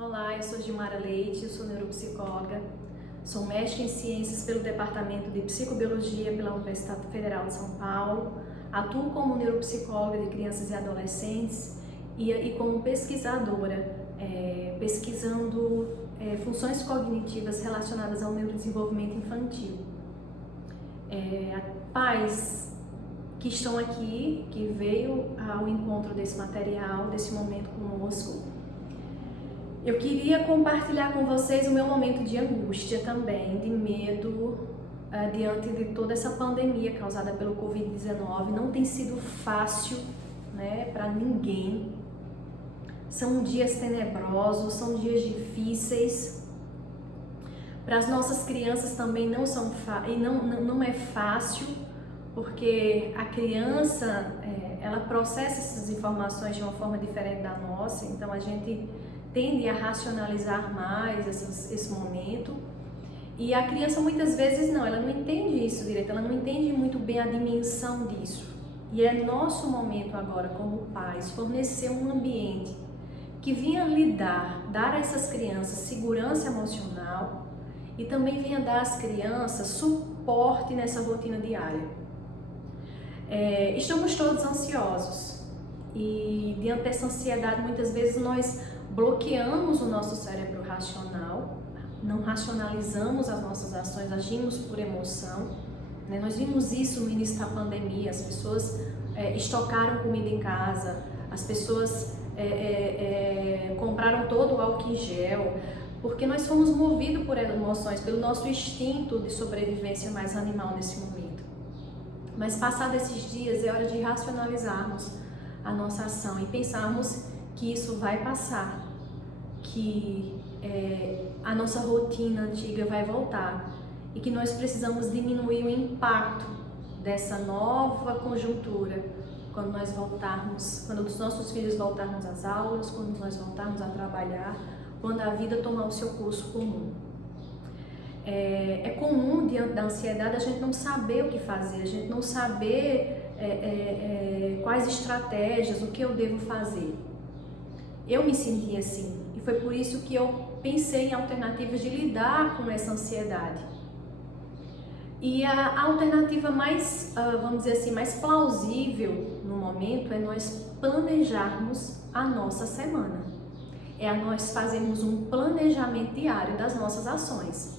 Olá, eu sou Gilmara Leite, eu sou neuropsicóloga, sou mestre em ciências pelo Departamento de Psicobiologia pela Universidade Federal de São Paulo, atuo como neuropsicóloga de crianças e adolescentes e como pesquisadora, pesquisando funções cognitivas relacionadas ao neurodesenvolvimento infantil. Pais que estão aqui, que veio ao encontro desse material, desse momento conosco, eu queria compartilhar com vocês o meu momento de angústia também, de medo, diante de toda essa pandemia causada pelo Covid-19. Não tem sido fácil, né, para ninguém. São dias tenebrosos, são dias difíceis. Para as nossas crianças também não é fácil, porque a criança, ela processa essas informações de uma forma diferente da nossa, então a gente tende a racionalizar mais esse momento, e a criança muitas vezes ela não entende isso direito, ela não entende muito bem a dimensão disso, e é nosso momento agora como pais fornecer um ambiente que venha dar a essas crianças segurança emocional e também venha dar às crianças suporte nessa rotina diária. Estamos todos ansiosos e diante dessa ansiedade muitas vezes nós bloqueamos o nosso cérebro racional, não racionalizamos as nossas ações, agimos por emoção, né? Nós vimos isso no início da pandemia, as pessoas estocaram comida em casa, as pessoas compraram todo o álcool em gel, porque nós fomos movidos por emoções, pelo nosso instinto de sobrevivência mais animal nesse momento. Mas passados esses dias é hora de racionalizarmos a nossa ação e pensarmos que isso vai passar, que a nossa rotina antiga vai voltar e que nós precisamos diminuir o impacto dessa nova conjuntura quando nós voltarmos, quando os nossos filhos voltarmos às aulas, quando nós voltarmos a trabalhar, quando a vida tomar o seu curso comum. É comum, diante da ansiedade, a gente não saber o que fazer, a gente não saber quais estratégias, o que eu devo fazer. Eu me senti assim e foi por isso que eu pensei em alternativas de lidar com essa ansiedade. E a alternativa mais, vamos dizer assim, mais plausível no momento é nós planejarmos a nossa semana. É nós fazermos um planejamento diário das nossas ações.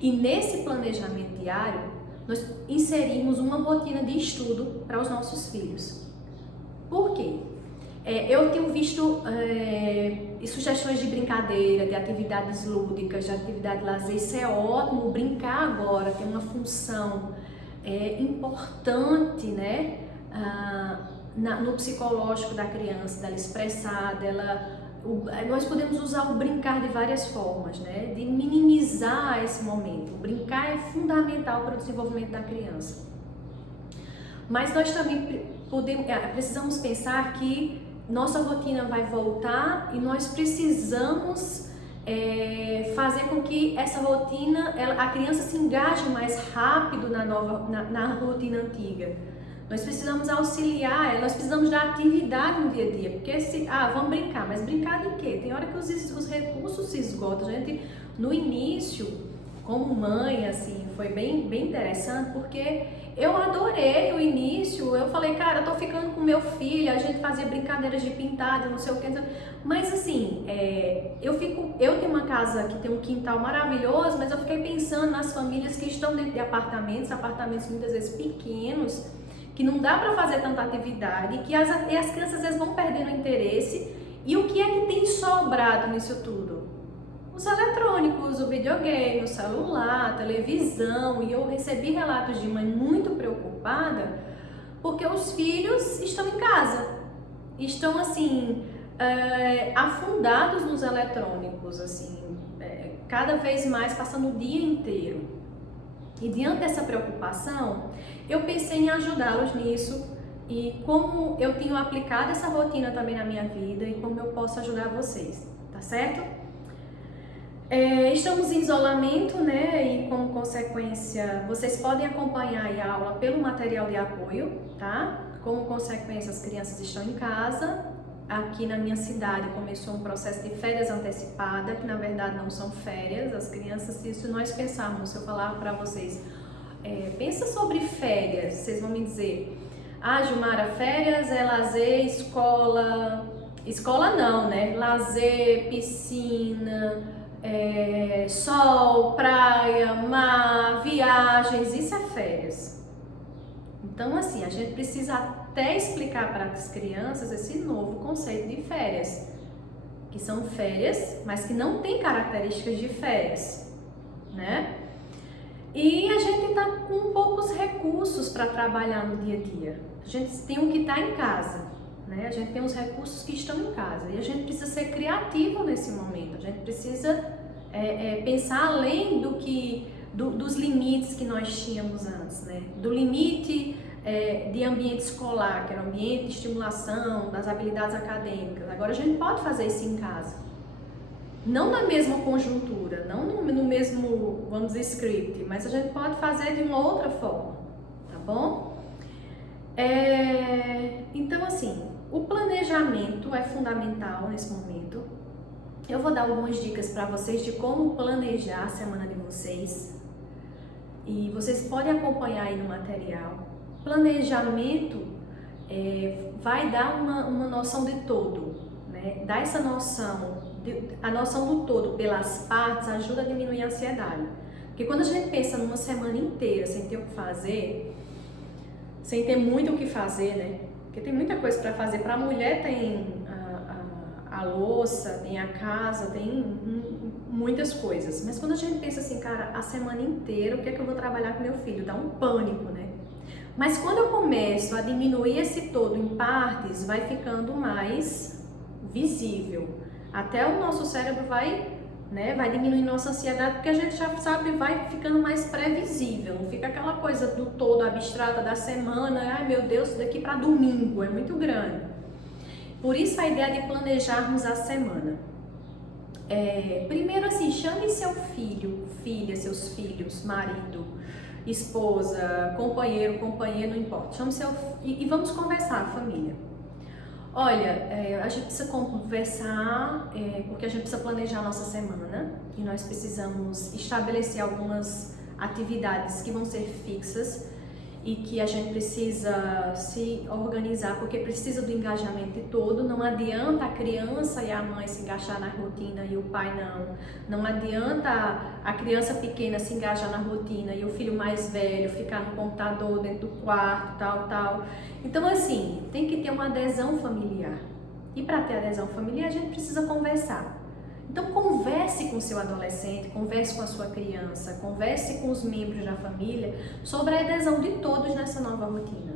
E nesse planejamento diário, nós inserimos uma rotina de estudo para os nossos filhos. Por quê? Eu tenho visto sugestões de brincadeira, de atividades lúdicas, de atividade de lazer. Isso é ótimo, brincar agora tem uma função importante, né, no psicológico da criança, dela expressar, nós podemos usar o brincar de várias formas, né, de minimizar esse momento. O brincar é fundamental para o desenvolvimento da criança. Mas nós também precisamos pensar que nossa rotina vai voltar e nós precisamos fazer com que essa rotina, a criança se engaje mais rápido na rotina antiga. Nós precisamos auxiliar ela, nós precisamos dar atividade no dia a dia, porque vamos brincar, mas brincar de quê? Tem hora que os recursos se esgotam. A gente, no início, como mãe, assim, foi bem interessante, porque eu adorei o início. Eu falei, cara, eu tô ficando com meu filho, a gente fazia brincadeiras de pintar, de não sei o que, mas assim, eu tenho uma casa que tem um quintal maravilhoso, mas eu fiquei pensando nas famílias que estão dentro de apartamentos muitas vezes pequenos, que não dá para fazer tanta atividade, e as crianças às vezes vão perdendo o interesse. E o que é que tem sobrado nisso tudo? Os eletrônicos, o videogame, o celular, a televisão. E eu recebi relatos de mãe muito preocupada porque os filhos estão em casa, estão assim, afundados nos eletrônicos, assim, cada vez mais, passando o dia inteiro. E diante dessa preocupação, eu pensei em ajudá-los nisso e como eu tenho aplicado essa rotina também na minha vida e como eu posso ajudar vocês, tá certo? Estamos em isolamento, né? E como consequência, vocês podem acompanhar a aula pelo material de apoio, tá? Como consequência, as crianças estão em casa, aqui na minha cidade começou um processo de férias antecipada, que na verdade não são férias. As crianças, se nós pensarmos, se eu falar para vocês, pensa sobre férias, vocês vão me dizer, Gilmara, férias é lazer, escola não, né? Lazer, piscina, sol, praia, mar, viagens, isso é férias. Então, assim, a gente precisa até explicar para as crianças esse novo conceito de férias, que são férias, mas que não tem características de férias, né? E a gente está com poucos recursos para trabalhar no dia a dia. A gente tem o que está em casa, né? A gente tem os recursos que estão em casa e a gente precisa ser criativo nesse momento. A gente precisa pensar além dos limites que nós tínhamos antes, né? Do limite de ambiente escolar, que era o ambiente de estimulação das habilidades acadêmicas. Agora a gente pode fazer isso em casa. Não na mesma conjuntura, não no mesmo, vamos dizer, script, mas a gente pode fazer de uma outra forma, tá bom? Então, assim, o planejamento é fundamental nesse momento. Eu vou dar algumas dicas para vocês de como planejar a semana de vocês e vocês podem acompanhar aí no material. Planejamento vai dar uma noção de todo, né? Dar essa noção, a noção do todo pelas partes ajuda a diminuir a ansiedade. Porque quando a gente pensa numa semana inteira sem ter o que fazer, sem ter muito o que fazer, né? Porque tem muita coisa para fazer. Para a mulher tem a louça, tem a casa, tem muitas coisas. Mas quando a gente pensa assim, cara, a semana inteira, o que é que eu vou trabalhar com meu filho? Dá um pânico, né? Mas quando eu começo a diminuir esse todo em partes, vai ficando mais visível. Até o nosso cérebro vai diminuindo nossa ansiedade, porque a gente já sabe, vai ficando mais previsível. Não fica aquela coisa do todo abstrata da semana, ai meu Deus, daqui para domingo, é muito grande. Por isso a ideia de planejarmos a semana. Primeiro assim, chame seu filho, filha, seus filhos, marido, esposa, companheiro, não importa. Chame e vamos conversar, família. Olha, a gente precisa conversar, porque a gente precisa planejar a nossa semana e nós precisamos estabelecer algumas atividades que vão ser fixas e que a gente precisa se organizar, porque precisa do engajamento de todo. Não adianta a criança e a mãe se engajar na rotina e o pai não. Não adianta a criança pequena se engajar na rotina e o filho mais velho ficar no computador dentro do quarto, tal. Então, assim, tem que ter uma adesão familiar. E para ter adesão familiar, a gente precisa conversar. Então, converse com o seu adolescente, converse com a sua criança, converse com os membros da família sobre a adesão de todos nessa nova rotina.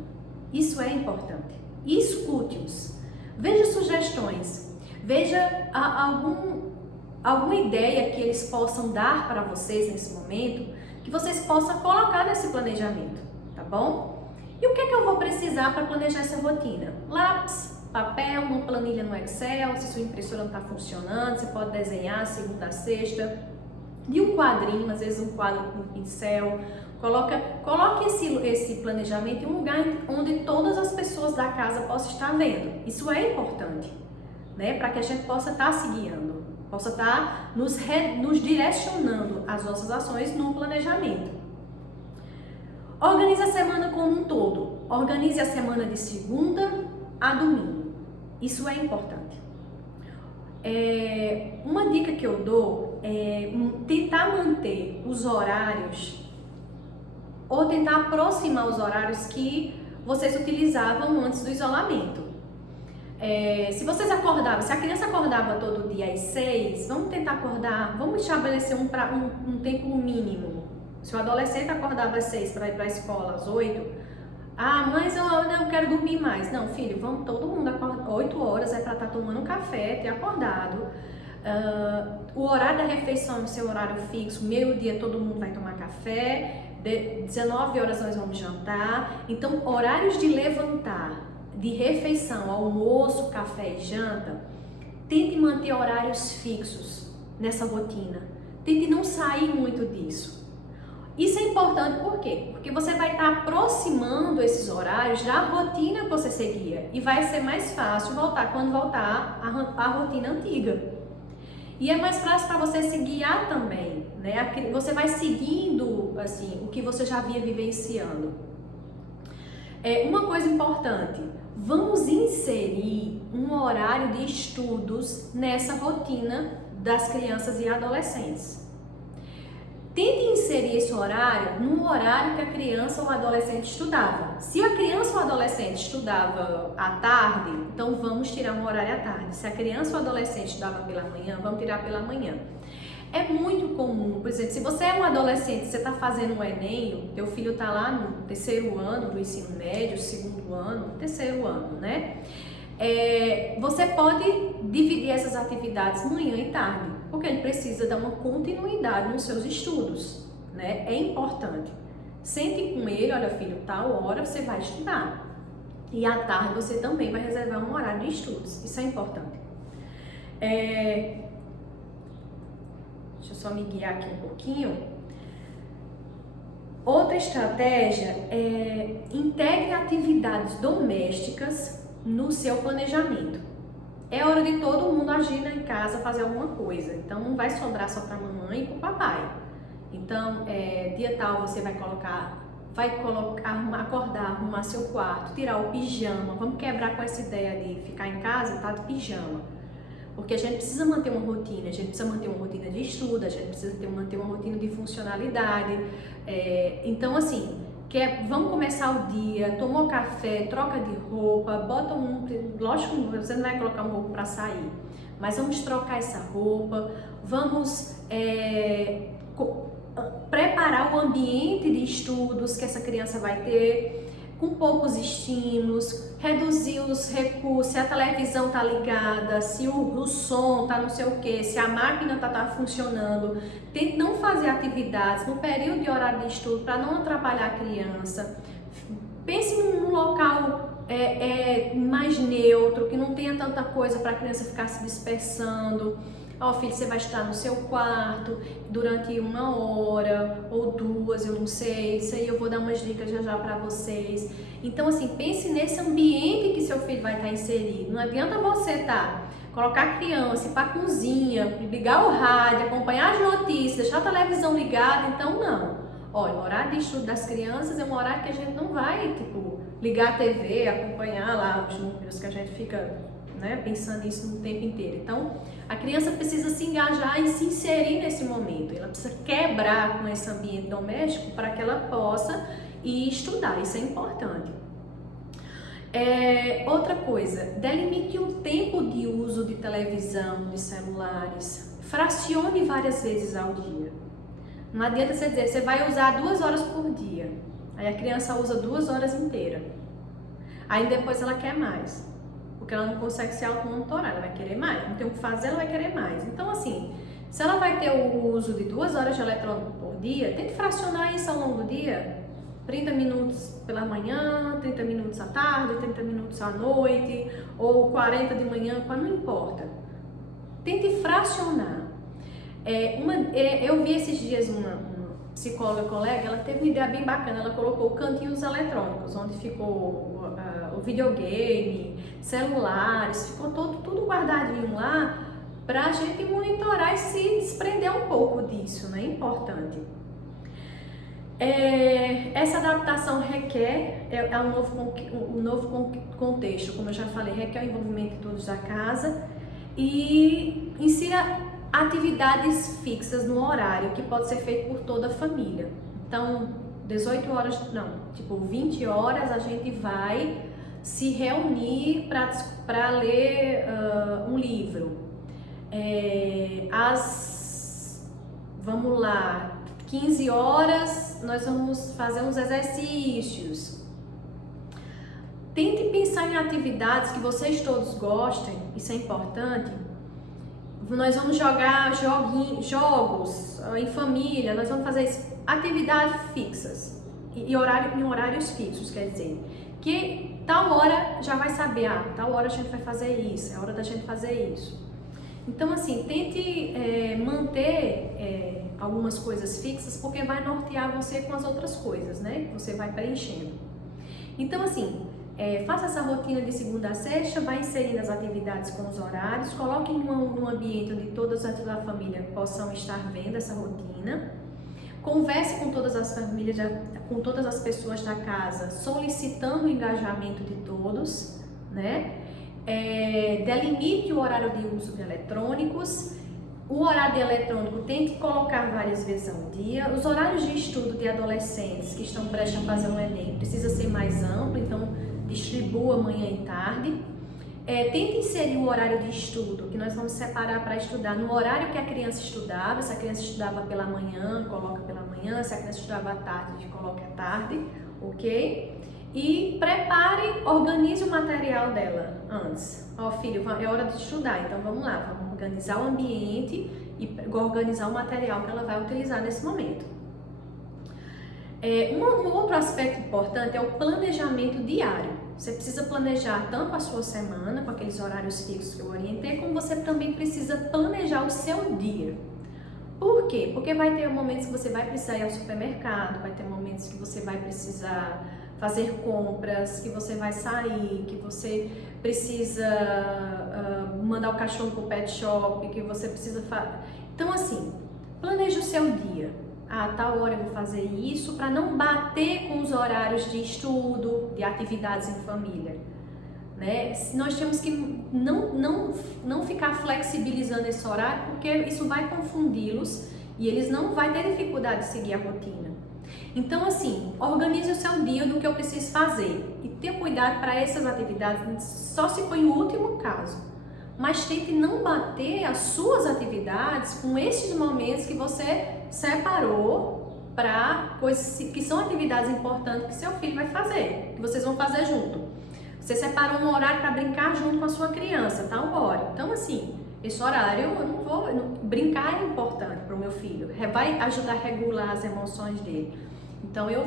Isso é importante. E escute-os. Veja sugestões. Veja alguma ideia que eles possam dar para vocês nesse momento, que vocês possam colocar nesse planejamento, tá bom? E o que é que eu vou precisar para planejar essa rotina? Lápis, papel, uma planilha no Excel, se sua impressora não está funcionando, você pode desenhar segunda a sexta, de um quadrinho, às vezes um quadro com pincel. Coloque esse planejamento em um lugar onde todas as pessoas da casa possam estar vendo. Isso é importante, né? Para que a gente possa estar se guiando, possa estar nos direcionando as nossas ações no planejamento. Organize a semana como um todo. Organize a semana de segunda a domingo. Isso é importante. Uma dica que eu dou é tentar manter os horários ou tentar aproximar os horários que vocês utilizavam antes do isolamento. Se a criança acordava todo dia às 6, vamos tentar acordar, vamos estabelecer um tempo mínimo. Se o adolescente acordava às 6 para ir para a escola às 8, mas eu não quero dormir mais. Não, filho, vamos todo mundo acordar. 8 horas é para estar tomando um café, ter acordado. O horário da refeição é o seu horário fixo. Meio-dia todo mundo vai tomar café. 19 horas nós vamos jantar. Então, horários de levantar, de refeição, almoço, café e janta, tente manter horários fixos nessa rotina. Tente não sair muito disso. Isso é importante por quê? Porque você vai estar aproximando esses horários da rotina que você seguia e vai ser mais fácil voltar quando voltar a rotina antiga. E é mais fácil para você se guiar também, né? Você vai seguindo assim o que você já vinha vivenciando. Uma coisa importante, vamos inserir um horário de estudos nessa rotina das crianças e adolescentes. Tente inserir esse horário no horário que a criança ou o adolescente estudava. Se a criança ou o adolescente estudava à tarde, então vamos tirar um horário à tarde. Se a criança ou o adolescente estudava pela manhã, vamos tirar pela manhã. É muito comum, por exemplo, se você é um adolescente, você está fazendo um Enem, teu filho está lá no 3º ano do ensino médio, 2º ano, 3º ano, né? Você pode dividir essas atividades manhã e tarde, porque ele precisa dar uma continuidade nos seus estudos, né? É importante. Sente com ele, olha filho, tal hora você vai estudar. E à tarde você também vai reservar um horário de estudos, isso é importante. Deixa eu só me guiar aqui um pouquinho. Outra estratégia é integre atividades domésticas no seu planejamento. É hora de todo mundo agir em casa, fazer alguma coisa. Então não vai sobrar só para a mamãe e para o papai. Então, dia tal você vai acordar, arrumar seu quarto, tirar o pijama. Vamos quebrar com essa ideia de ficar em casa e tá de pijama. Porque a gente precisa manter uma rotina, a gente precisa manter uma rotina de estudo, a gente precisa manter uma rotina de funcionalidade. Então, assim, vamos começar o dia, tomou café, troca de roupa, bota lógico que você não vai colocar uma roupa para sair, mas vamos trocar essa roupa, vamos preparar o ambiente de estudos que essa criança vai ter, com poucos estímulos, reduzir os recursos, se a televisão tá ligada, se o som tá não sei o que, se a máquina tá funcionando. Tente não fazer atividades no período de horário de estudo para não atrapalhar a criança. Pense num local mais neutro, que não tenha tanta coisa para a criança ficar se dispersando. Filho, você vai estar no seu quarto durante 1 hora ou 2, eu não sei, isso aí eu vou dar umas dicas já para vocês. Então, assim, pense nesse ambiente que seu filho vai estar inserido. Não adianta você colocar a criança, ir para a cozinha, ligar o rádio, acompanhar as notícias, deixar a televisão ligada, então não. Olha, o horário de estudo das crianças é um horário que a gente não vai, ligar a TV, acompanhar lá os números que a gente fica, né, pensando nisso no tempo inteiro. Então, a criança precisa se engajar e se inserir nesse momento. Ela precisa quebrar com esse ambiente doméstico para que ela possa ir estudar. Isso é importante. Outra coisa, delimite o tempo de uso de televisão, de celulares. Fracione várias vezes ao dia. Não adianta você dizer, você vai usar 2 horas por dia. Aí a criança usa 2 horas inteiras. Aí depois ela quer mais. Porque ela não consegue se automonitorar, ela vai querer mais. Não tem o que fazer, ela vai querer mais. Então, assim, se ela vai ter o uso de 2 horas de eletrônico por dia, tente fracionar isso ao longo do dia. 30 minutos pela manhã, 30 minutos à tarde, 30 minutos à noite, ou 40 de manhã, não importa. Tente fracionar. Eu vi esses dias uma psicóloga colega, ela teve uma ideia bem bacana, ela colocou cantinhos eletrônicos, onde ficou o videogame, celulares, ficou tudo guardadinho lá, pra gente monitorar e se desprender um pouco disso, né? Importante. Essa adaptação requer um novo contexto, como eu já falei, requer o envolvimento de todos da casa e insira atividades fixas no horário, que pode ser feito por toda a família. Então, 20 horas a gente vai se reunir para ler um livro. Vamos lá, 15 horas nós vamos fazer uns exercícios. Tente pensar em atividades que vocês todos gostem, isso é importante. Nós vamos jogar jogos em família, nós vamos fazer atividades fixas em horários fixos, quer dizer, que tal hora já vai saber, tal hora a gente vai fazer isso, é hora da gente fazer isso. Então, assim, tente manter algumas coisas fixas, porque vai nortear você com as outras coisas, né? Que você vai preenchendo. Então, assim, faça essa rotina de segunda a sexta, vai inserindo as atividades com os horários, coloque num ambiente onde todas as da família possam estar vendo essa rotina. Converse com todas as famílias, com todas as pessoas da casa, solicitando o engajamento de todos, né? Delimite o horário de uso de eletrônicos. O horário de eletrônico tente colocar várias vezes ao dia. Os horários de estudo de adolescentes que estão prestes a fazer um Enem precisa ser mais amplo, então distribua manhã e tarde. Tente inserir o horário de estudo, que nós vamos separar para estudar no horário que a criança estudava. Se a criança estudava pela manhã, coloca pela manhã. Se a criança estudava à tarde, coloca à tarde, ok? E prepare, organize o material dela antes. Ó, filho, é hora de estudar, então vamos lá, vamos organizar o ambiente e organizar o material que ela vai utilizar nesse momento. Um outro aspecto importante é o planejamento diário. Você precisa planejar tanto a sua semana, com aqueles horários fixos que eu orientei, como você também precisa planejar o seu dia. Por quê? Porque vai ter momentos que você vai precisar ir ao supermercado, vai ter momentos que você vai precisar fazer compras, que você vai sair, que você precisa mandar o cachorro para o pet shop, que você precisa fazer. Então, assim, planeje o seu dia. A tal hora eu vou fazer isso, para não bater com os horários de estudo, de atividades em família, né? Nós temos que não ficar flexibilizando esse horário, porque isso vai confundi-los e eles não vão ter dificuldade de seguir a rotina. Então, assim, organize o seu dia do que eu preciso fazer e tenha cuidado para essas atividades, só se for em último caso. Mas tente não bater as suas atividades com esses momentos que você separou para coisas que são atividades importantes que seu filho vai fazer, que vocês vão fazer junto. Você separou um horário para brincar junto com a sua criança, tal hora. Então, assim, esse horário eu não vou... Brincar é importante para o meu filho, vai ajudar a regular as emoções dele. Então, eu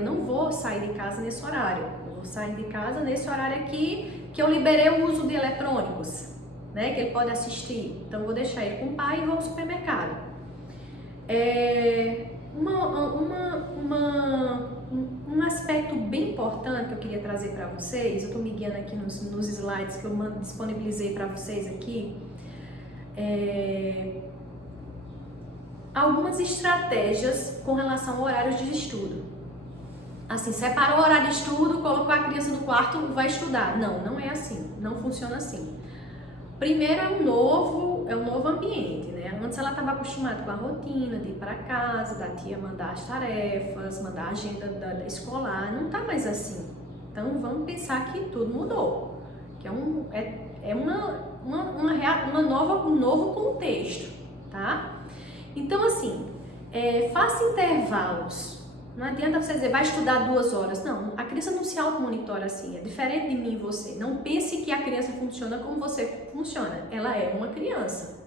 não vou sair de casa nesse horário. Eu vou sair de casa nesse horário aqui que eu liberei o uso de eletrônicos, né? Que ele pode assistir. Então, eu vou deixar ele com o pai e vou ao supermercado. Um aspecto bem importante que eu queria trazer para vocês, eu estou me guiando aqui nos slides que eu disponibilizei para vocês aqui, algumas estratégias com relação a horários de estudo. Assim, separou o horário de estudo, colocou a criança no quarto, vai estudar. Não é assim, não funciona assim. Primeiro é um novo ambiente, né? Antes ela estava acostumada com a rotina de ir para casa, da tia mandar as tarefas, mandar a agenda da escolar, não tá mais assim. Então vamos pensar que tudo mudou, que um novo contexto, tá? Então assim, faça intervalos. Não adianta você dizer, vai estudar 2 horas. Não, a criança não se auto-monitora assim. É diferente de mim e você. Não pense que a criança funciona como você funciona. Ela é uma criança.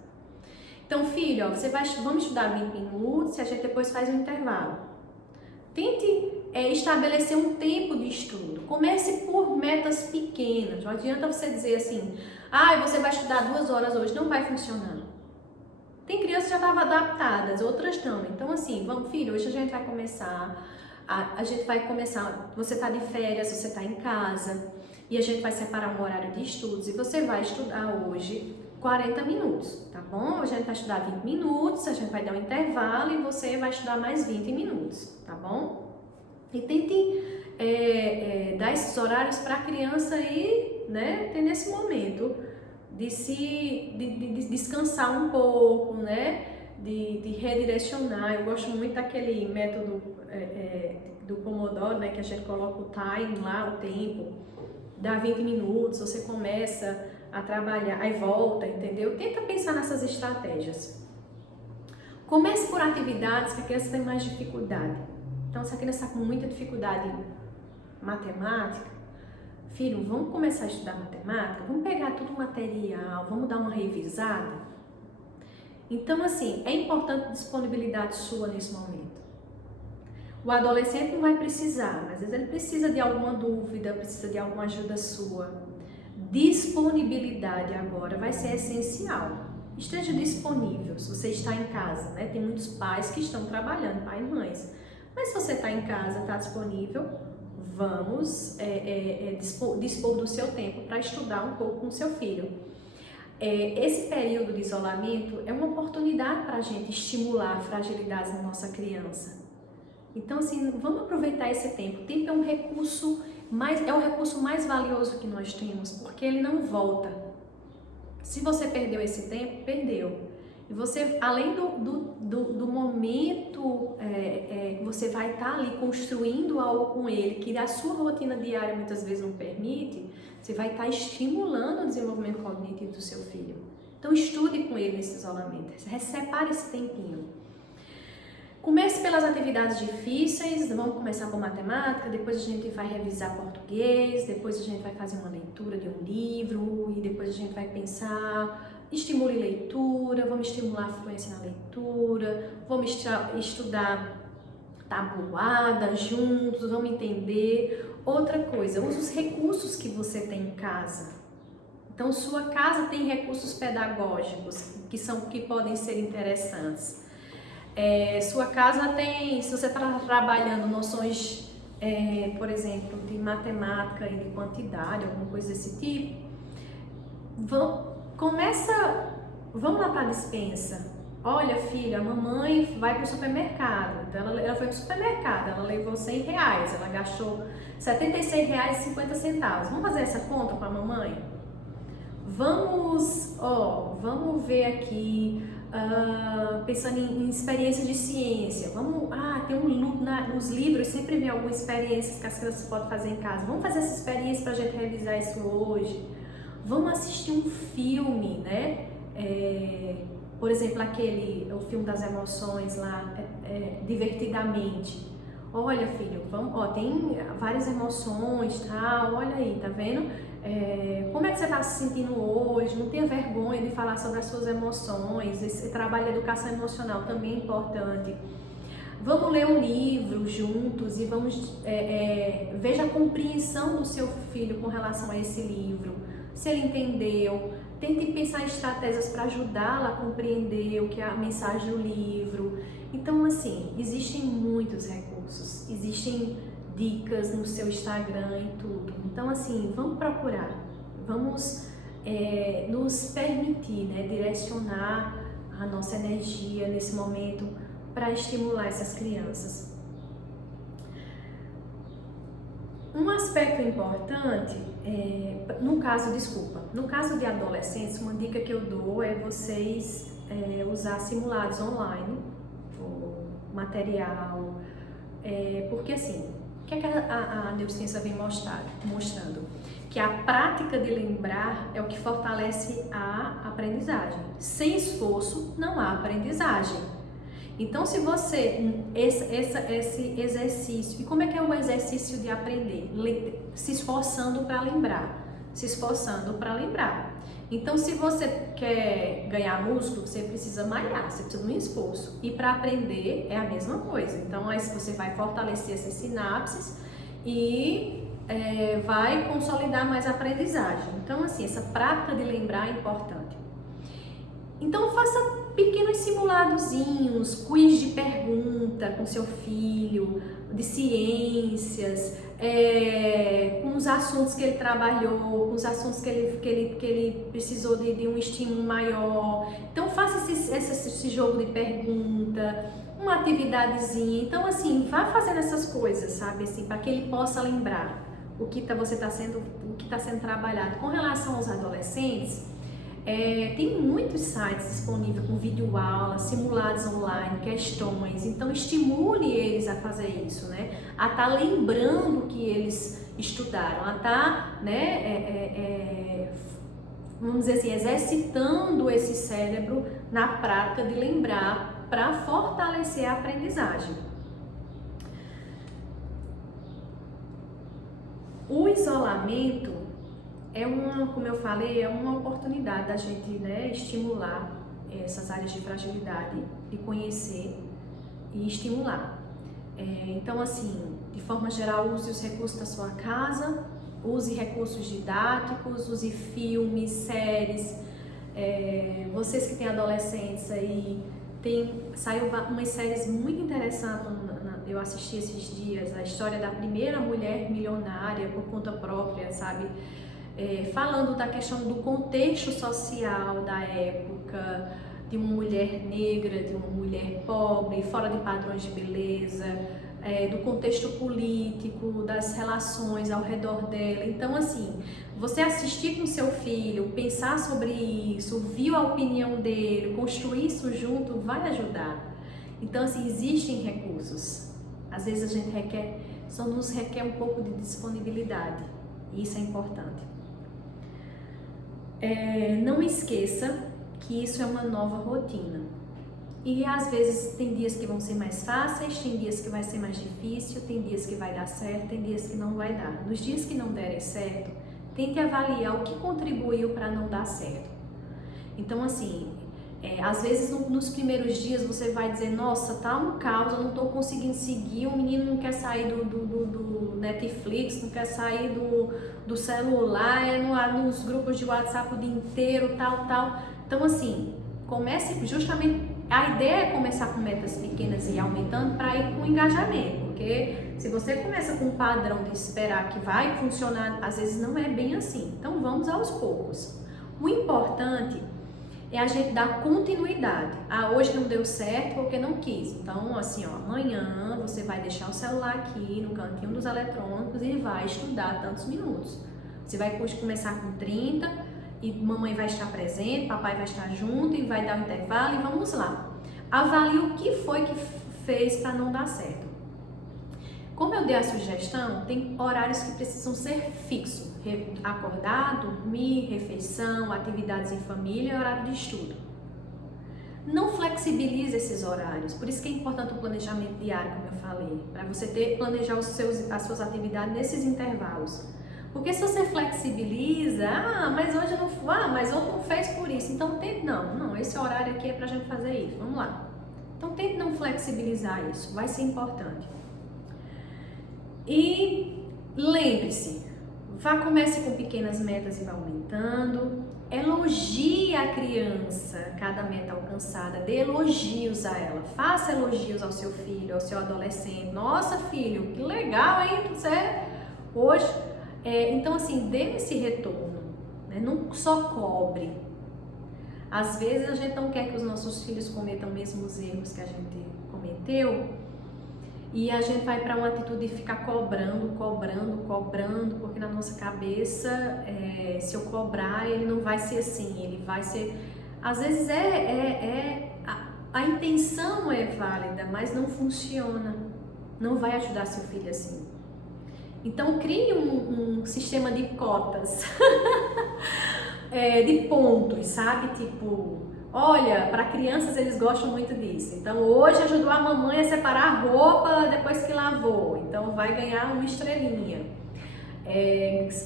Então, filho, vamos estudar 20 minutos e a gente depois faz um intervalo. Tente estabelecer um tempo de estudo. Comece por metas pequenas. Não adianta você dizer assim, você vai estudar 2 horas hoje. Não vai funcionar. Tem crianças que já estavam adaptadas, outras não. Então, assim, vamos, filho, hoje a gente vai começar. Você está de férias, você está em casa. E a gente vai separar um horário de estudos. E você vai estudar hoje 40 minutos, tá bom? A gente vai estudar 20 minutos, a gente vai dar um intervalo e você vai estudar mais 20 minutos, tá bom? E tente dar esses horários para a criança ir, né, ter nesse momento de descansar um pouco, né? De redirecionar. Eu gosto muito daquele método do Pomodoro, né? Que a gente coloca o time lá, o tempo, dá 20 minutos, você começa a trabalhar, aí volta, entendeu? Tenta pensar nessas estratégias. Comece por atividades que a criança tem mais dificuldade. Então, se a criança está com muita dificuldade em matemática, filho, vamos começar a estudar matemática? Vamos pegar todo o material, vamos dar uma revisada? Então, assim, é importante disponibilidade sua nesse momento. O adolescente não vai precisar, mas às vezes ele precisa de alguma dúvida, precisa de alguma ajuda sua. disponibilidade agora vai ser essencial. Esteja disponível, se você está em casa, né? Tem muitos pais que estão trabalhando, pai e mães. Mas se você está em casa, está disponível, vamos dispor do seu tempo para estudar um pouco com o seu filho. Esse período de isolamento é uma oportunidade para a gente estimular fragilidades na nossa criança. Então, assim, vamos aproveitar esse tempo. O tempo é um recurso mais valioso que nós temos, porque ele não volta. Se você perdeu esse tempo, perdeu. E você, além do momento, você vai estar ali construindo algo com ele, que a sua rotina diária muitas vezes não permite, você vai estar estimulando o desenvolvimento cognitivo do seu filho. Então, estude com ele nesse isolamento, separe esse tempinho. Comece pelas atividades difíceis, vamos começar com matemática, depois a gente vai revisar português, depois a gente vai fazer uma leitura de um livro e depois a gente vai pensar, estimule leitura, vamos estimular a fluência na leitura, vamos estudar tabuada juntos, vamos entender. Outra coisa, use os recursos que você tem em casa. Então, sua casa tem recursos pedagógicos que podem ser interessantes. Sua casa tem, se você está trabalhando noções, por exemplo, de matemática e de quantidade, alguma coisa desse tipo, vamos lá para a despensa. Olha, filha, a mamãe vai para o supermercado. Então ela foi para o supermercado, ela levou R$100, ela gastou R$76,50. Vamos fazer essa conta para a mamãe? Vamos ver aqui, pensando em experiência de ciência. Nos livros sempre vem algumas experiências que as crianças podem fazer em casa. Vamos fazer essa experiência para a gente revisar isso hoje. Vamos assistir um filme, né? Por exemplo, o filme das emoções lá, Divertidamente. Olha, filho, tem várias emoções, tal, olha aí, tá vendo? Como é que você está se sentindo hoje? Não tenha vergonha de falar sobre as suas emoções. Esse trabalho de educação emocional também é importante. Vamos ler um livro juntos e veja a compreensão do seu filho com relação a esse livro. Se ele entendeu, tente pensar em estratégias para ajudá-lo a compreender o que é a mensagem do livro. Então, assim, existem muitos recursos, existem dicas no seu Instagram e tudo. Então, assim, vamos procurar, vamos nos permitir, né, direcionar a nossa energia nesse momento para estimular essas crianças. Um aspecto importante, no caso de adolescentes, uma dica que eu dou é vocês usar simulados online, o material, porque assim, o que é que a neurociência vem mostrando? Que a prática de lembrar é o que fortalece a aprendizagem. Sem esforço, não há aprendizagem. Então, se você, esse exercício, e como é que é o exercício de aprender? Se esforçando para lembrar, Então, se você quer ganhar músculo, você precisa malhar, você precisa de um esforço. E para aprender é a mesma coisa. Então, aí você vai fortalecer essas sinapses e vai consolidar mais a aprendizagem. Então, assim, essa prática de lembrar é importante. Então, faça pequenos simuladozinhos, quiz de pergunta com seu filho, de ciências, com os assuntos que ele trabalhou, com os assuntos que ele precisou de um estímulo maior. Então, faça esse jogo de pergunta, uma atividadezinha. Então, assim, vá fazendo essas coisas, sabe, assim, para que ele possa lembrar o que está sendo trabalhado. Com relação aos adolescentes, tem muitos sites disponíveis com videoaulas, simulados online, questões. Então, estimule eles a fazer isso, né? A estar lembrando o que eles estudaram, a estar, né, vamos dizer assim, exercitando esse cérebro na prática de lembrar para fortalecer a aprendizagem. O isolamento como eu falei, é uma oportunidade da gente, né, estimular essas áreas de fragilidade, de conhecer e estimular. Então, assim, de forma geral, use os recursos da sua casa, use recursos didáticos, use filmes, séries. Vocês que têm adolescentes aí, saiu umas séries muito interessantes, eu assisti esses dias, a história da primeira mulher milionária por conta própria, sabe? Falando da questão do contexto social da época, de uma mulher negra, de uma mulher pobre, fora de padrões de beleza, do contexto político, das relações ao redor dela. Então, assim, você assistir com seu filho, pensar sobre isso, ouvir a opinião dele, construir isso junto, vai ajudar. Então, assim, existem recursos. Às vezes a gente só nos requer um pouco de disponibilidade. E isso é importante. Não esqueça que isso é uma nova rotina. E às vezes tem dias que vão ser mais fáceis, tem dias que vai ser mais difícil, tem dias que vai dar certo, tem dias que não vai dar. Nos dias que não derem certo, tente avaliar o que contribuiu para não dar certo. Então, assim, às vezes nos primeiros dias você vai dizer, nossa, tá um caos, eu não tô conseguindo seguir, o menino não quer sair do Netflix, não quer sair do celular, nos grupos de WhatsApp o dia inteiro, tal. Então, assim, comece justamente, a ideia é começar com metas pequenas e ir aumentando para ir com engajamento, porque se você começa com um padrão de esperar que vai funcionar, às vezes não é bem assim. Então, vamos aos poucos. O importante é a gente dar continuidade. Hoje não deu certo porque não quis. Então, assim, amanhã você vai deixar o celular aqui no cantinho dos eletrônicos e vai estudar tantos minutos. Você vai começar com 30 e mamãe vai estar presente, papai vai estar junto e vai dar um intervalo e vamos lá. Avalie o que foi que fez para não dar certo. Como eu dei a sugestão, tem horários que precisam ser fixos. Acordar, dormir, refeição, atividades em família e horário de estudo. Não flexibilize esses horários, por isso que é importante o planejamento diário, como eu falei, para você planejar as suas atividades nesses intervalos. Porque se você flexibiliza, mas hoje eu não, mas outro não fez por isso, então tente, não, esse horário aqui é pra gente fazer isso, vamos lá. Então tente não flexibilizar isso, vai ser importante. E lembre-se, comece com pequenas metas e vá aumentando, elogie a criança, cada meta alcançada, dê elogios a ela, faça elogios ao seu filho, ao seu adolescente, nossa filho, que legal, hein, você hoje... Então, assim, dê esse retorno, né? Não só cobre. Às vezes a gente não quer que os nossos filhos cometam os mesmos erros que a gente cometeu e a gente vai para uma atitude de ficar cobrando, porque na nossa cabeça, se eu cobrar, ele não vai ser assim, ele vai ser... Às vezes a intenção é válida, mas não funciona, não vai ajudar seu filho assim. Então, crie um sistema de cotas, de pontos, sabe? Tipo, olha, para crianças eles gostam muito disso. Então, hoje ajudou a mamãe a separar a roupa depois que lavou. Então, vai ganhar uma estrelinha.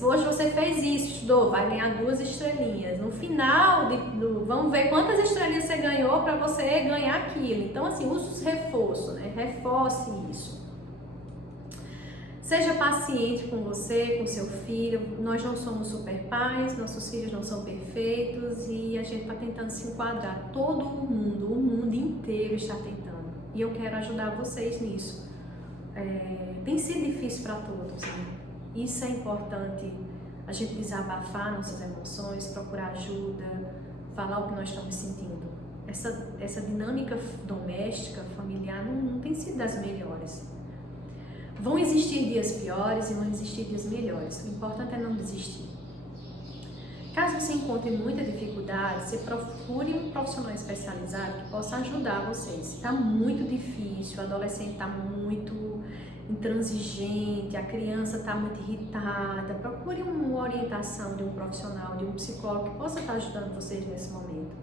Hoje você fez isso, estudou, vai ganhar 2 estrelinhas. No final, vamos ver quantas estrelinhas você ganhou para você ganhar aquilo. Então, assim, use os reforços, né? Reforce isso. Seja paciente com você, com seu filho. Nós não somos super pais, nossos filhos não são perfeitos e a gente está tentando se enquadrar. Todo o mundo inteiro está tentando. E eu quero ajudar vocês nisso. Tem sido difícil para todos, né? Isso é importante, a gente desabafar nossas emoções, procurar ajuda, falar o que nós estamos sentindo. Essa dinâmica doméstica, familiar, não tem sido das melhores. Vão existir dias piores e vão existir dias melhores. O importante é não desistir. Caso você encontre muita dificuldade, você procure um profissional especializado que possa ajudar vocês. Se está muito difícil, o adolescente está muito intransigente, a criança está muito irritada, procure uma orientação de um profissional, de um psicólogo que possa estar ajudando vocês nesse momento.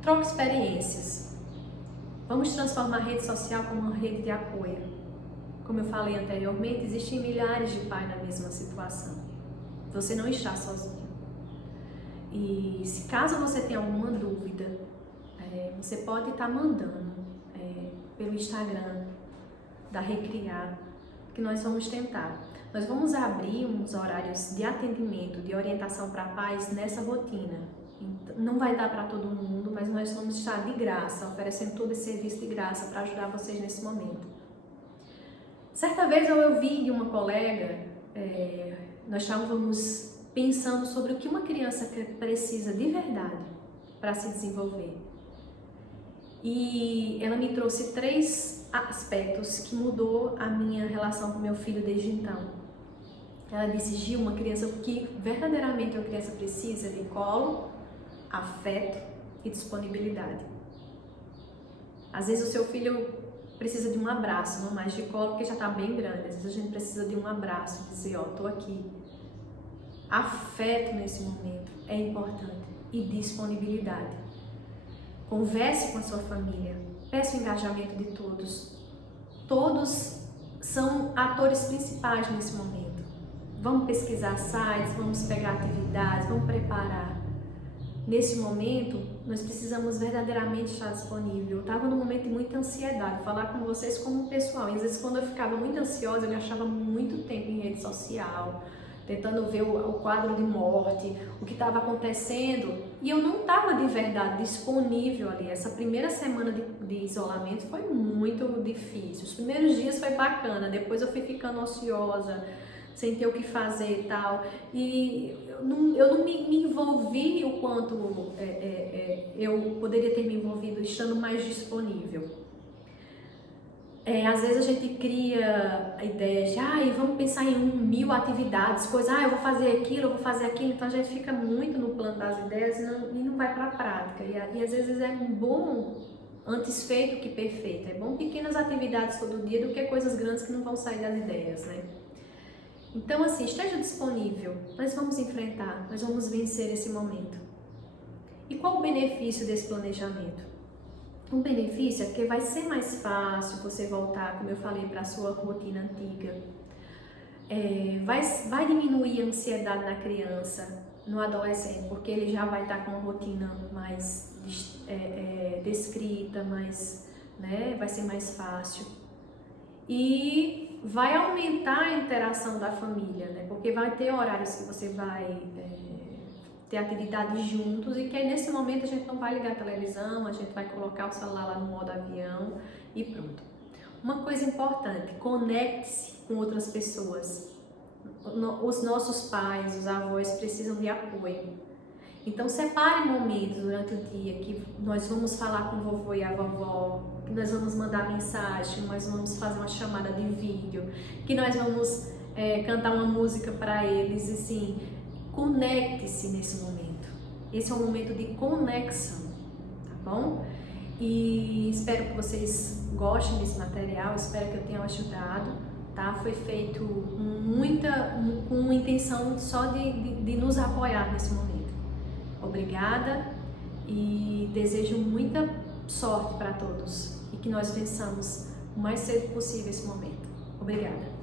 Troque experiências. Vamos transformar a rede social como uma rede de apoio. Como eu falei anteriormente, existem milhares de pais na mesma situação. Você não está sozinho. E se caso você tenha alguma dúvida, você pode estar mandando pelo Instagram da Recriar, que nós vamos tentar. Nós vamos abrir uns horários de atendimento, de orientação para pais nessa rotina. Não vai dar para todo mundo, mas nós vamos estar de graça, oferecendo todo esse serviço de graça para ajudar vocês nesse momento. Certa vez eu ouvi de uma colega, nós estávamos pensando sobre o que uma criança precisa de verdade para se desenvolver. E ela me trouxe 3 aspectos que mudou a minha relação com meu filho desde então. Ela disse: Gil, uma criança, o que verdadeiramente uma criança precisa de colo, afeto e disponibilidade. Às vezes o seu filho precisa de um abraço, não mais de colo, porque já está bem grande. Às vezes a gente precisa de um abraço, dizer, ó, tô aqui. Afeto nesse momento é importante e disponibilidade. Converse com a sua família, peça o engajamento de todos. Todos são atores principais nesse momento. Vamos pesquisar sites, vamos pegar atividades, vamos preparar. Nesse momento, nós precisamos verdadeiramente estar disponível. Eu estava num momento de muita ansiedade, falar com vocês como pessoal. E às vezes quando eu ficava muito ansiosa, eu gastava muito tempo em rede social, tentando ver o quadro de morte, o que estava acontecendo, e eu não estava de verdade disponível ali. Essa primeira semana de isolamento foi muito difícil. Os primeiros dias foi bacana, depois eu fui ficando ansiosa, sem ter o que fazer e tal, e eu não me envolvi o quanto eu poderia ter me envolvido estando mais disponível. Às vezes a gente cria ideias de, vamos pensar em 1000 atividades, coisas, eu vou fazer aquilo, então a gente fica muito no plano das ideias e não vai para a prática, e às vezes é bom antes feito que perfeito, é bom pequenas atividades todo dia do que coisas grandes que não vão sair das ideias, né? Então assim, esteja disponível, nós vamos enfrentar, nós vamos vencer esse momento. E qual o benefício desse planejamento? O benefício é que vai ser mais fácil você voltar, como eu falei, para a sua rotina antiga. Vai diminuir a ansiedade na criança, no adolescente, porque ele já vai estar com uma rotina mais descrita, vai ser mais fácil. E vai aumentar a interação da família, né? Porque vai ter horários que você vai ter atividades juntos e que aí nesse momento a gente não vai ligar a televisão, a gente vai colocar o celular lá no modo avião e pronto. Uma coisa importante, conecte-se com outras pessoas. Os nossos pais, os avós precisam de apoio. Então separe momentos durante o dia que nós vamos falar com o vovô e a vovó, que nós vamos mandar mensagem, nós vamos fazer uma chamada de vídeo, que nós vamos cantar uma música para eles, e assim, conecte-se nesse momento. Esse é um momento de conexão, tá bom? E espero que vocês gostem desse material, espero que eu tenha ajudado, tá? Foi feito com intenção só de nos apoiar nesse momento. Obrigada e desejo muita sorte para todos e que nós vençamos o mais cedo possível esse momento. Obrigada.